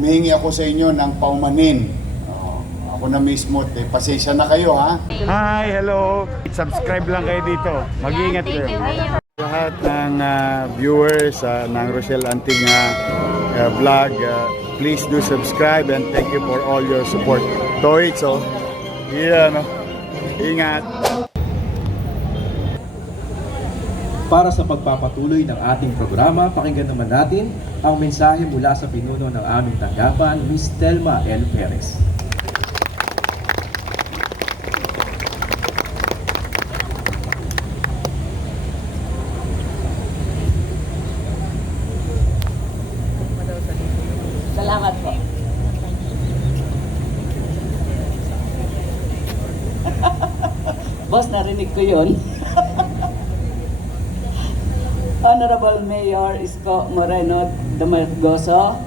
Humihingi ako sa inyo ng paumanin. Ako na mismo, pasensya na kayo ha. Hi, hello. Subscribe lang kayo dito. Mag-iingat kayo. Lahat ng viewers ng Rochelle Anting vlog, please do subscribe and thank you for all your support. Toits, oh. Yeah, no. Ingat. Para sa pagpapatuloy ng ating programa, pakinggan naman natin ang mensahe mula sa pinuno ng aming tanggapan, Ms. Telma L. Perez. Salamat po. Boss, narinig ko yun. Honorable Mayor Isko Moreno Domagoso,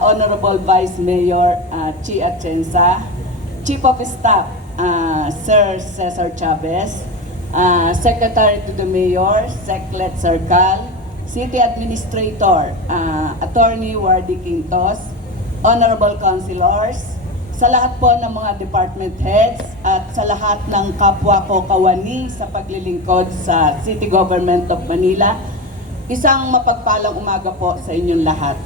Honorable Vice Mayor Chi Atienza, Chief of Staff Sir Cesar Chavez, Secretary to the Mayor, Seclet Circle, City Administrator Attorney Wardy Quintos, Honorable Councilors, sa lahat po ng mga department heads at sa lahat ng kapwa ko kawani sa paglilingkod sa City Government of Manila, isang mapagpalang umaga po sa inyong lahat.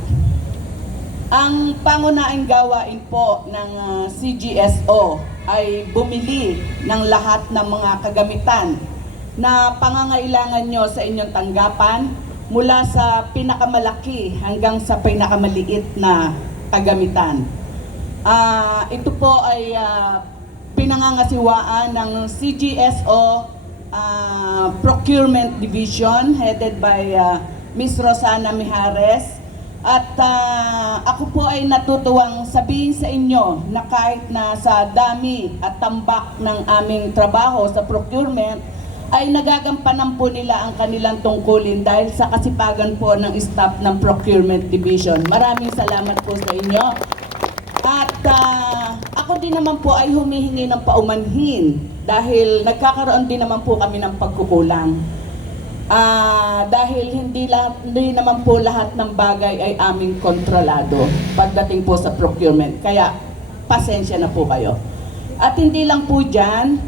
Ang pangunahing gawain po ng CGSO ay bumili ng lahat ng mga kagamitan na pangangailangan nyo sa inyong tanggapan mula sa pinakamalaki hanggang sa pinakamaliit na kagamitan. Ito po ay pinangangasiwaan ng CGSO Procurement Division headed by Ms. Rosana Mijares. At ako po ay natutuwang sabihin sa inyo na kahit na sa dami at tambak ng aming trabaho sa procurement, ay nagagampanan po nila ang kanilang tungkulin dahil sa kasipagan po ng staff ng Procurement Division. Maraming salamat po sa inyo. At ako din naman po ay humihingi ng paumanhin dahil nagkakaroon din naman po kami ng pagkukulang. Dahil hindi naman po lahat ng bagay ay aming kontrolado pagdating po sa procurement. Kaya pasensya na po kayo. At hindi lang po dyan,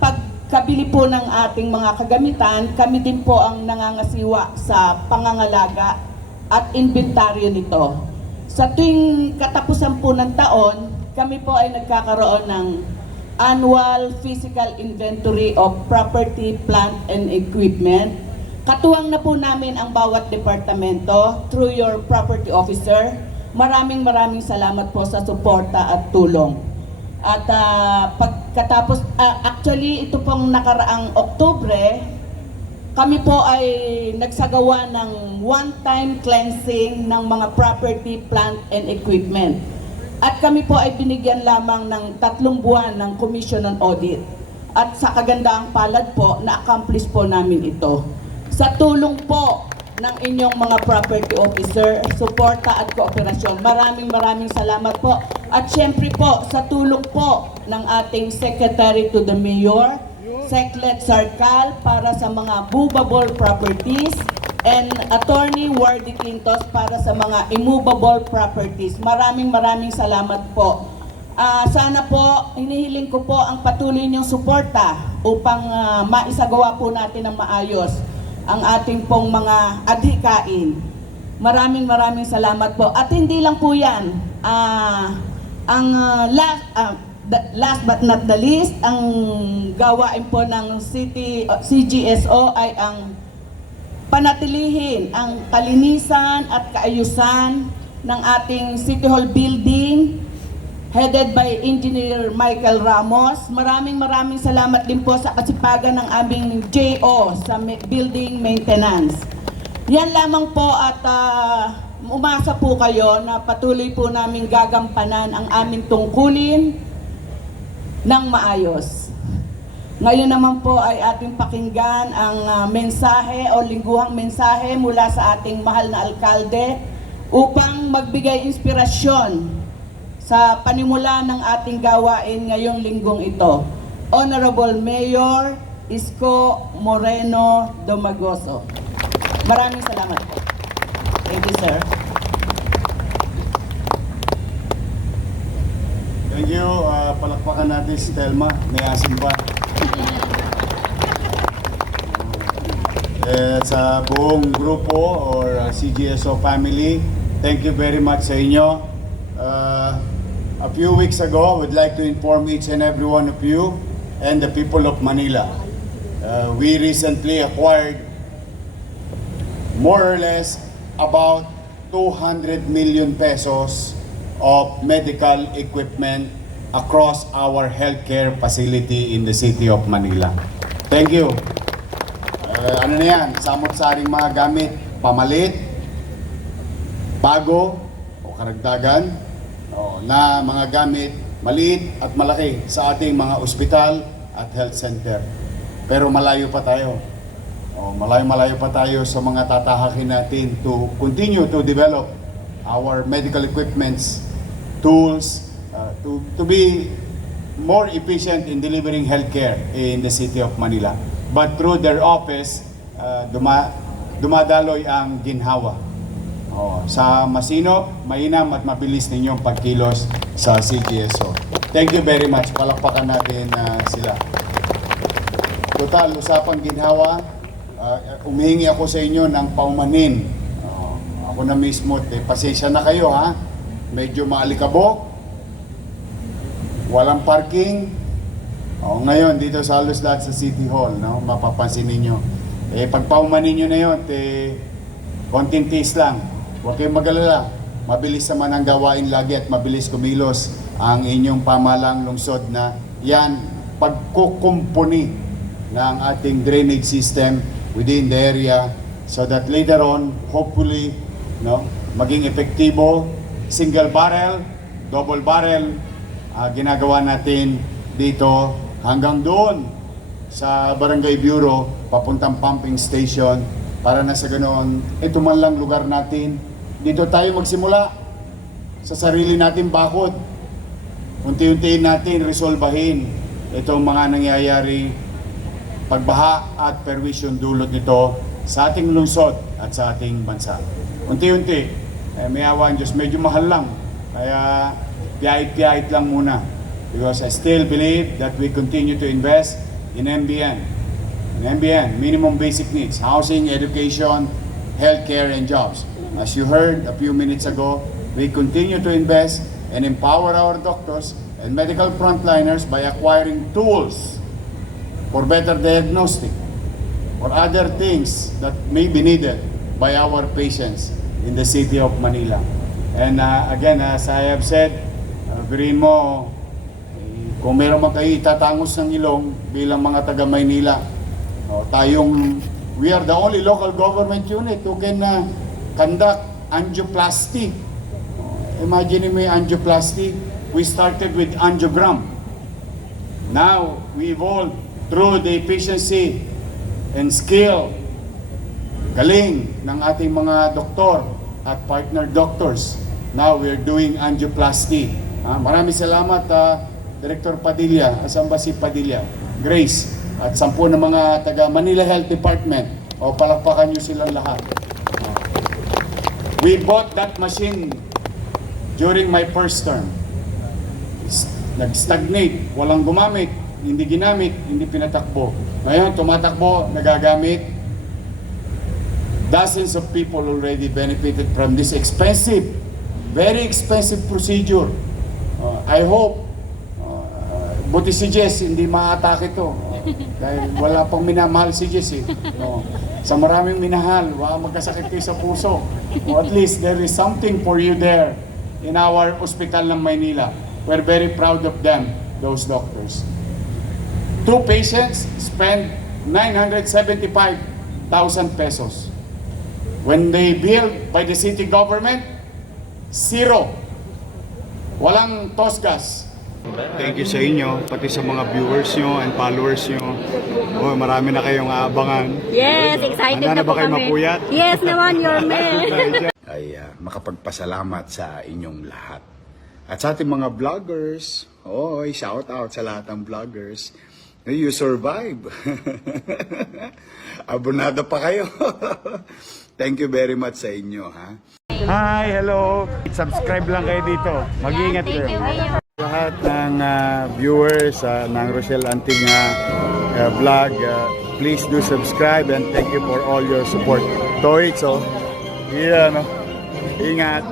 pagkabili po ng ating mga kagamitan, kami din po ang nangangasiwa sa pangangalaga at inventaryo nito. Sa tuwing katapusan po ng taon, kami po ay nagkakaroon ng annual physical inventory of property, plant, and equipment. Katuwang na po namin ang bawat departamento through your property officer. Maraming salamat po sa suporta at tulong. At pagkatapos, actually ito pong nakaraang Oktubre, kami po ay nagsagawa ng one-time cleansing ng mga property, plant, and equipment. At kami po ay binigyan lamang ng 3 buwan ng Commission on Audit. At sa kagandaang palad po, na-accomplish po namin ito. Sa tulong po ng inyong mga property officer, suporta at kooperasyon, maraming salamat po. At syempre po, sa tulong po ng ating Secretary to the Mayor, Seclet Circle para sa mga movable properties, and Attorney Wardy Quintos para sa mga immovable properties. Maraming salamat po. Sana po, hinihiling ko po ang patuloy niyong suporta upang maisagawa po natin ng maayos ang ating pong mga adhikain. Maraming salamat po. At hindi lang po yan. Last but not the least, ang gawain po ng CGSO ay ang panatilihin ang kalinisan at kaayusan ng ating City Hall building headed by Engineer Michael Ramos. Maraming salamat din po sa kasipagan ng aming JO sa building maintenance. Yan lamang po at umasa po kayo na patuloy po namin gagampanan ang aming tungkulin ng maayos. Ngayon naman po ay ating pakinggan ang mensahe o lingguhang mensahe mula sa ating mahal na alkalde upang magbigay inspirasyon sa panimula ng ating gawain ngayong linggong ito. Honorable Mayor Isko Moreno Domagoso. Maraming salamat po. Thank you, sir. palakpakan natin si Telma. May asim pa. Sa buong grupo or CGSO family, thank you very much sa inyo. A few weeks ago, I would like to inform each and every one of you and the people of Manila. We recently acquired more or less about 200 million pesos of medical equipment across our healthcare facility in the city of Manila. Thank you. Ano na yan? Samot-saring mga gamit, pamalit, bago o karagdagan na mga gamit, maliit at malaki sa ating mga ospital at health center. Pero malayo pa tayo. Malayo pa tayo sa mga tatahakin natin to continue to develop our medical equipments, tools, to be more efficient in delivering healthcare in the city of Manila. But through their office, dumadaloy ang ginhawa. Sa masinop, mainam at mabilis ninyong pagkilos sa CGSO. Thank you very much. Palakpakan natin sila. Total, usapang ginhawa, umihingi ako sa inyo ng paumanin. Ako na mismo, pasensya na kayo ha. Medyo maalikabok, walang parking. Ngayon, dito sa halos lahat sa City Hall, mapapansin ninyo. Pagpaumanin nyo na yun, konting tiis lang. Huwag kayong mag-alala. Mabilis naman ang gawain lagi at mabilis kumilos ang inyong pamahalang lungsod na yan, pagkukumpuni ng ating drainage system within the area so that later on, hopefully, maging epektibo, single barrel, double barrel, ginagawa natin dito hanggang doon sa Barangay Bureau, papuntang pumping station, para na sa ganoon, ito man lang lugar natin. Dito tayo magsimula sa sarili natin bakod. Unti-untiin natin, resolbahin itong mga nangyayari, pagbaha at perwisyon dulot nito sa ating lungsod at sa ating bansa. Unti-unti, may awa ang Diyos, medyo mahal lang. Kaya piyait-piyait lang muna. Because I still believe that we continue to invest in MBN. In MBN, minimum basic needs, housing, education, healthcare, and jobs. As you heard a few minutes ago, we continue to invest and empower our doctors and medical frontliners by acquiring tools for better diagnostic or other things that may be needed by our patients in the city of Manila. And again, as I have said, agreein mo, kung meron man kayo itatangos ng ilong bilang mga taga Maynila, we are the only local government unit who can conduct angioplasty. Imagine mo yung angioplasty. We started with angiogram. Now, we evolved through the efficiency and skill, galing ng ating mga doktor at partner doctors. Now, we're doing angioplasty. Maraming salamat, Director Padilla. Asan ba si Padilla? Grace. At 10 na mga taga Manila Health Department. Palakpakan nyo silang lahat. We bought that machine during my first term. Nag-stagnate, walang gumamit, hindi ginamit, hindi pinatakbo. Ngayon, tumatakbo, nagagamit. Dozens of people already benefited from this expensive, very expensive procedure. I hope, buti si Jess, hindi maatake ito. Dahil wala pang minamahal si Jess eh. Sa maraming minahal, magkasakit kayo sa puso. At least there is something for you there in our hospital ng Maynila. We're very proud of them, those doctors. 2 patients spent 975,000 pesos. When they billed by the city government, 0. Walang tosgas. Thank you sa inyo, pati sa mga viewers nyo and followers nyo. Marami na kayong aabangan. Yes, excited Handa na na ba po kayo kami. mapuyat? Yes naman, your man. Ay makapagpasalamat sa inyong lahat. At sa ating mga vloggers, shout out sa lahat ng vloggers. You survive. Abonado pa kayo. Thank you very much sa inyo, ha? Hi, hello. Subscribe lang kayo dito. Mag-iingat kayo. Lahat ng viewers ng Rochelle Anting vlog, please do subscribe and thank you for all your support. Toy, so, yeah, no? Ingat.